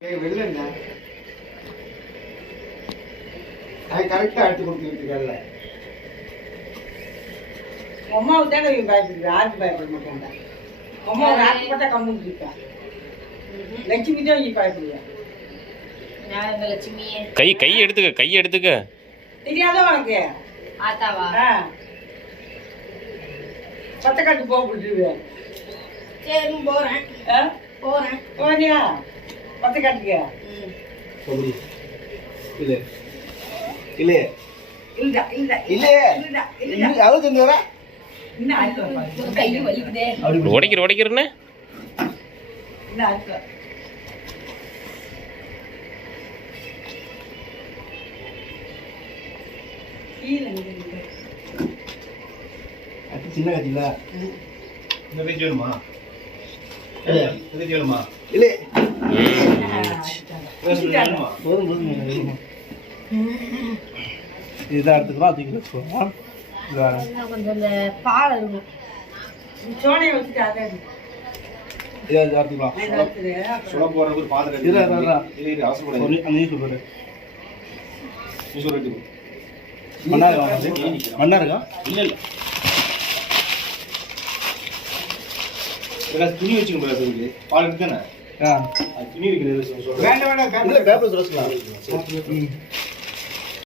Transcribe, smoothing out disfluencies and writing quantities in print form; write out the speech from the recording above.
வெள்ளண்ண அது கரெக்டாக எடுத்து கொடுத்துருக்கல. அம்மாவுக்கு தானே பயப்படுது, யாருக்கு பயப்பட மாட்டேன். அம்மா ஒரு ஆட்டு போட்டா கம்முன்னு இருக்கா. லட்சுமி தான் இங்கே பயப்படுவா. கை கை எடுத்துக்க, கை எடுத்துக்க. தெரியாத உனக்கு ஆத்தாவா? சத்தக்காட்டு போக விட்டுருவேன். சரி போறேன் போறேன். போனியா பத்தக்காட்டுக்கு? இல்லை இல்லை இல்ல இல்ல இல்லையே இல்ல இல்ல அவ்வளோ தந்து வர இன்னும் அடுத்த கை வலிக்குதே. உடைக்கிறேன்னு இன்னும் அடுத்த கீழே அது சின்ன கத்தில இந்த பேச்சு வேணுமா? வேணுமா? இல்லை வேணுமா? போதும் போதும் இதுதான் எடுத்துக்கலாம். தூக்கி வச்சுக்கோங்க. கொஞ்சம் இந்த பால் இருக்கும். சோனையை வச்சுட்டு அதை இதை எடுத்துக்கலாம். சொல்ல போறதுக்கு ஒரு பாத்திரம் இல்லை இருக்கு. இல்லை இல்லை, இல்லை, அவசரப்படாது. அந்த நியூஸ் சொல்லுறது நீ சொல்ல எடுத்துக்கோ. மண்ணா இருக்கா? மண்ணா இருக்கா? இல்லை இல்லை, ஏதாவது துணி வச்சுக்க முடியாது. பால் இருக்குதானே? ஆ அது துணி வைக்கிறது சொல்றேன். வேண்டாம் வேண்டாம். இல்லை பேப்பர் ரோஸ்லாம்.